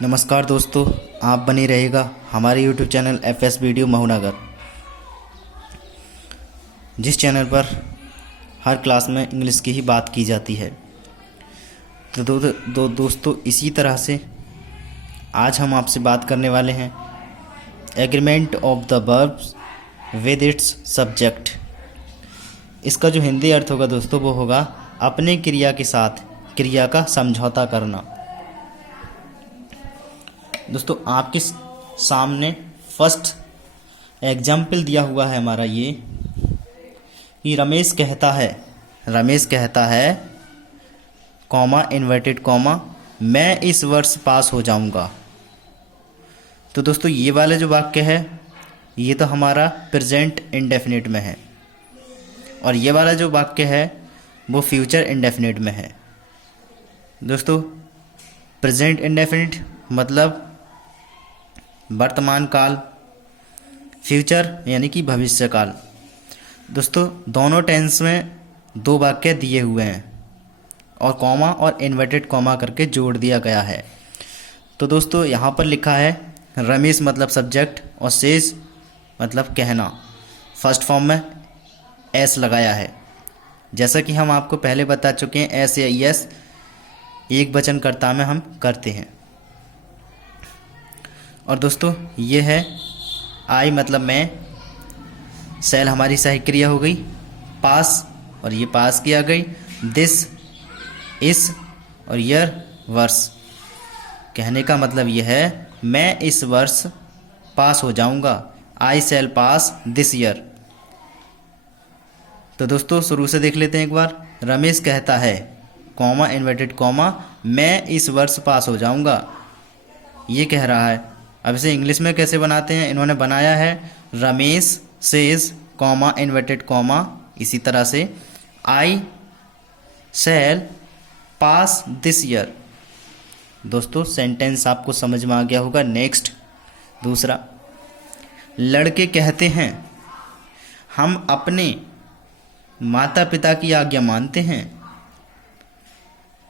नमस्कार दोस्तों, आप बने रहेगा हमारे YouTube चैनल FS वीडियो महुनगर, जिस चैनल पर हर क्लास में इंग्लिश की ही बात की जाती है। तो दोस्तों इसी तरह से आज हम आपसे बात करने वाले हैं agreement of the verbs with its subject. इसका जो हिंदी अर्थ होगा दोस्तों वो होगा अपने क्रिया के साथ क्रिया का समझौता करना। दोस्तों आपके सामने फर्स्ट एग्जाम्पल दिया हुआ है हमारा ये कि रमेश कहता है कॉमा इन्वर्टेड कॉमा मैं इस वर्ष पास हो जाऊंगा। तो दोस्तों ये वाला जो वाक्य है ये तो हमारा प्रेजेंट इंडेफिनिट में है और ये वाला जो वाक्य है वो फ्यूचर इंडेफिनिट में है। दोस्तों प्रेजेंट इंडेफिनिट मतलब वर्तमान काल, फ्यूचर यानी कि भविष्य काल। दोस्तों दोनों टेंस में दो वाक्य दिए हुए हैं और कॉमा और इन्वर्टेड कॉमा करके जोड़ दिया गया है। तो दोस्तों यहाँ पर लिखा है रमेश मतलब सब्जेक्ट और सेज मतलब कहना, फर्स्ट फॉर्म में एस लगाया है। जैसा कि हम आपको पहले बता चुके हैं एस या यस एक वचन कर्ता में हम करते हैं। और दोस्तों ये है आई मतलब मैं, सेल हमारी सही क्रिया हो गई, पास और ये पास किया गई, दिस इस और ईयर वर्ष। कहने का मतलब ये है मैं इस वर्ष पास हो जाऊंगा, आई सेल पास दिस ईयर। तो दोस्तों शुरू से देख लेते हैं एक बार। रमेश कहता है कॉमा इन्वर्टेड कॉमा मैं इस वर्ष पास हो जाऊंगा, ये कह रहा है। अब इसे इंग्लिश में कैसे बनाते हैं, इन्होंने बनाया है Ramesh says comma inverted comma, इसी तरह से आई शैल पास दिस ईयर। दोस्तों सेंटेंस आपको समझ में आ गया होगा। नेक्स्ट दूसरा, लड़के कहते हैं हम अपने माता पिता की आज्ञा मानते हैं।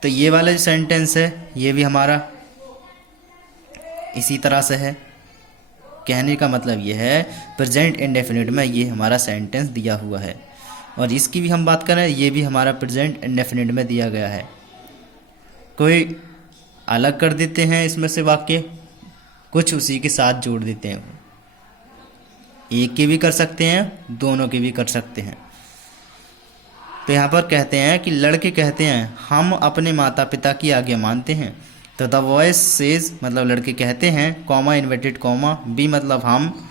तो ये वाला जो सेंटेंस है ये भी हमारा इसी तरह से है। कहने का मतलब ये है प्रेजेंट इंडेफिनिट में ये हमारा सेंटेंस दिया हुआ है और इसकी भी हम बात करें ये भी हमारा प्रेजेंट इंडेफिनिट में दिया गया है। कोई अलग कर देते हैं इसमें से वाक्य, कुछ उसी के साथ जोड़ देते हैं। एक के भी कर सकते हैं, दोनों के भी कर सकते हैं। तो यहाँ पर कहते हैं कि लड़के कहते हैं हम अपने माता पिता की आज्ञा मानते हैं। तो द वॉइस सेज मतलब लड़के कहते हैं, कॉमा इन्वर्टेड कॉमा बी मतलब हम,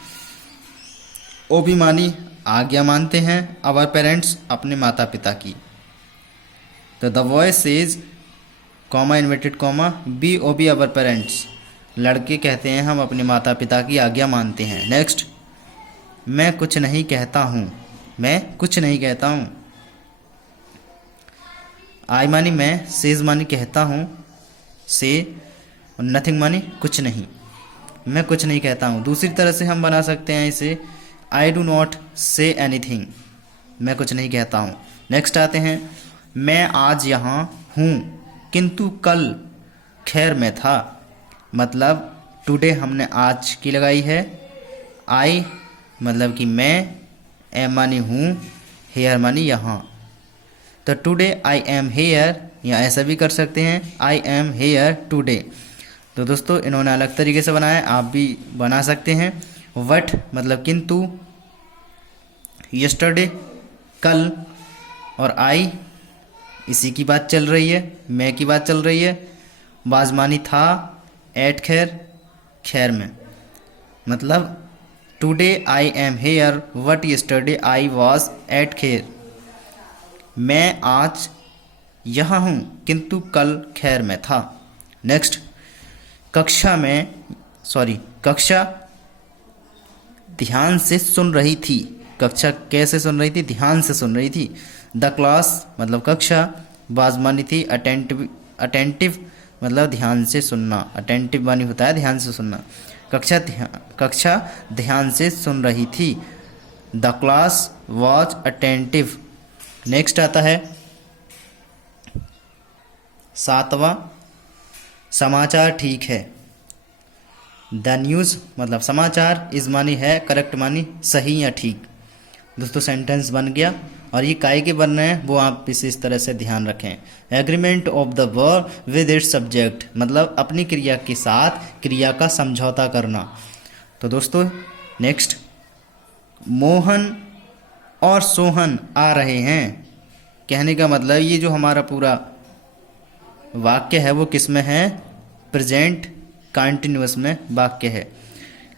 ओ भी मानी आज्ञा मानते हैं, आवर पेरेंट्स अपने माता पिता की। तो the voice says comma inverted comma B obey our parents, लड़के कहते हैं हम अपने माता पिता की आज्ञा मानते हैं। नेक्स्ट, मैं कुछ नहीं कहता हूँ, मैं कुछ नहीं कहता हूँ। आई मानी मैं, सेज मानी कहता हूँ, से और नथिंग मानी कुछ नहीं, मैं कुछ नहीं कहता हूँ। दूसरी तरह से हम बना सकते हैं इसे I do not say anything, मैं कुछ नहीं कहता हूँ। नेक्स्ट आते हैं, मैं आज यहाँ हूँ किंतु कल खैर में था। मतलब टुडे हमने आज की लगाई है, आई मतलब कि मैं, एम मानी हूँ, हेयर मानी यहाँ। तो टुडे आई एम हेयर, या ऐसा भी कर सकते हैं आई एम हेयर टुडे। तो दोस्तों इन्होंने अलग तरीके से बनाया, आप भी बना सकते हैं। वट मतलब किंतु, यस्टरडे कल, और आई इसी की बात चल रही है, मैं की बात चल रही है। बाजमानी था, एट खैर खैर में। मतलब today I am here what yesterday I was at खैर, मैं आज यहाँ हूँ किंतु कल खैर में था। नेक्स्ट, कक्षा ध्यान से सुन रही थी। कक्षा कैसे सुन रही थी, ध्यान से सुन रही थी। द क्लास मतलब कक्षा, बाजमानी थी अटेंटिव मतलब ध्यान से सुनना, अटेंटिव मानी होता है ध्यान से सुनना। कक्षा ध्यान से सुन रही थी। The class was attentive. Next आता है 7वां, समाचार ठीक है। द न्यूज़ मतलब समाचार, इज मानी है, करेक्ट मानी सही या ठीक। दोस्तों सेंटेंस बन गया और ये काय के बनने हैं वो आप इस तरह से ध्यान रखें। Agreement of the verb with its subject मतलब अपनी क्रिया के साथ क्रिया का समझौता करना। तो दोस्तों नेक्स्ट, मोहन और सोहन आ रहे हैं। कहने का मतलब ये जो हमारा पूरा वाक्य है वो किस में है, प्रेजेंट कंटिन्यूअस में वाक्य है।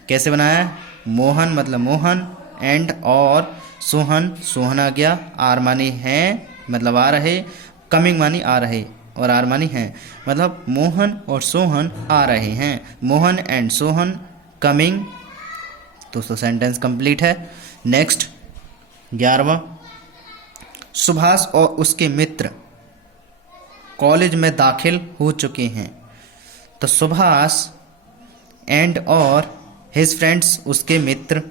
कैसे बनाया है, मोहन मतलब मोहन, एंड और सोहन, सोहन आ गया, आर मानी है मतलब आ रहे, कमिंग मानी आ रहे और आर मानी है मतलब मोहन और सोहन आ रहे हैं, मोहन एंड सोहन कमिंग। दोस्तों सेंटेंस कंप्लीट है। नेक्स्ट 11वां, सुभाष और उसके मित्र कॉलेज में दाखिल हो चुके हैं। तो सुभाष एंड और हिज फ्रेंड्स उसके मित्र,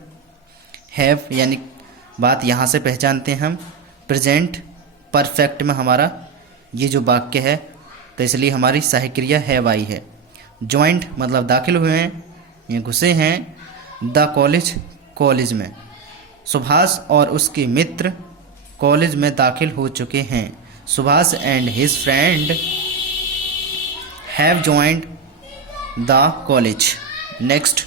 हैव यानी बात यहाँ से पहचानते हैं हम, प्रेजेंट परफेक्ट में हमारा ये जो वाक्य है तो इसलिए हमारी सहायक क्रिया हैव आई है। ज्वाइंट मतलब दाखिल हुए हैं या घुसे हैं, द कॉलेज कॉलेज में, सुभाष और उसके मित्र कॉलेज में दाखिल हो चुके हैं। Subhash and his friend have joined the college. Next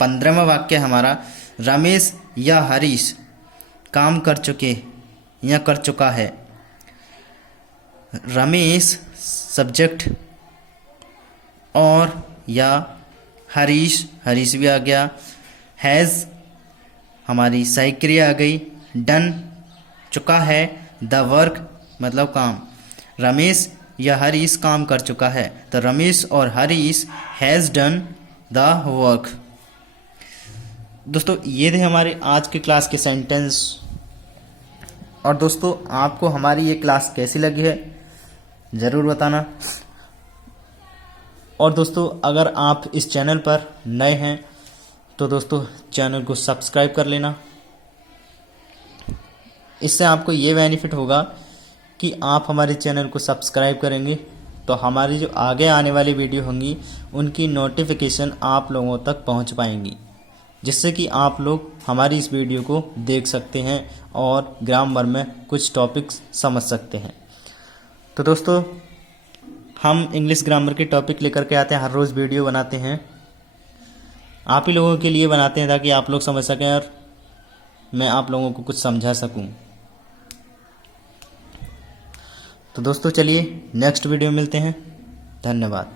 15वां वाक्य हमारा, रमेश या हरीश काम कर चुके या कर चुका है। रमेश सब्जेक्ट और या हरीश, हरीश भी आ गया, हैज़ हमारी सहायक क्रिया आ गई, डन चुका है, द वर्क मतलब काम, रमेश या हरीश काम कर चुका है तो रमेश और Harish has done the work. दोस्तों ये थे हमारे आज की क्लास के सेंटेंस। और दोस्तों आपको हमारी ये क्लास कैसी लगी है ज़रूर बताना। और दोस्तों अगर आप इस चैनल पर नए हैं तो दोस्तों चैनल को सब्सक्राइब कर लेना। इससे आपको ये बेनिफिट होगा कि आप हमारे चैनल को सब्सक्राइब करेंगे तो हमारी जो आगे आने वाली वीडियो होंगी उनकी नोटिफिकेशन आप लोगों तक पहुंच पाएंगी, जिससे कि आप लोग हमारी इस वीडियो को देख सकते हैं और ग्रामर में कुछ टॉपिक्स समझ सकते हैं। तो दोस्तों हम इंग्लिश ग्रामर के टॉपिक लेकर के आते हैं, हर रोज़ वीडियो बनाते हैं, आप ही लोगों के लिए बनाते हैं ताकि आप लोग समझ सकें और मैं आप लोगों को कुछ समझा सकूं। तो दोस्तों चलिए नेक्स्ट वीडियो में मिलते हैं। धन्यवाद।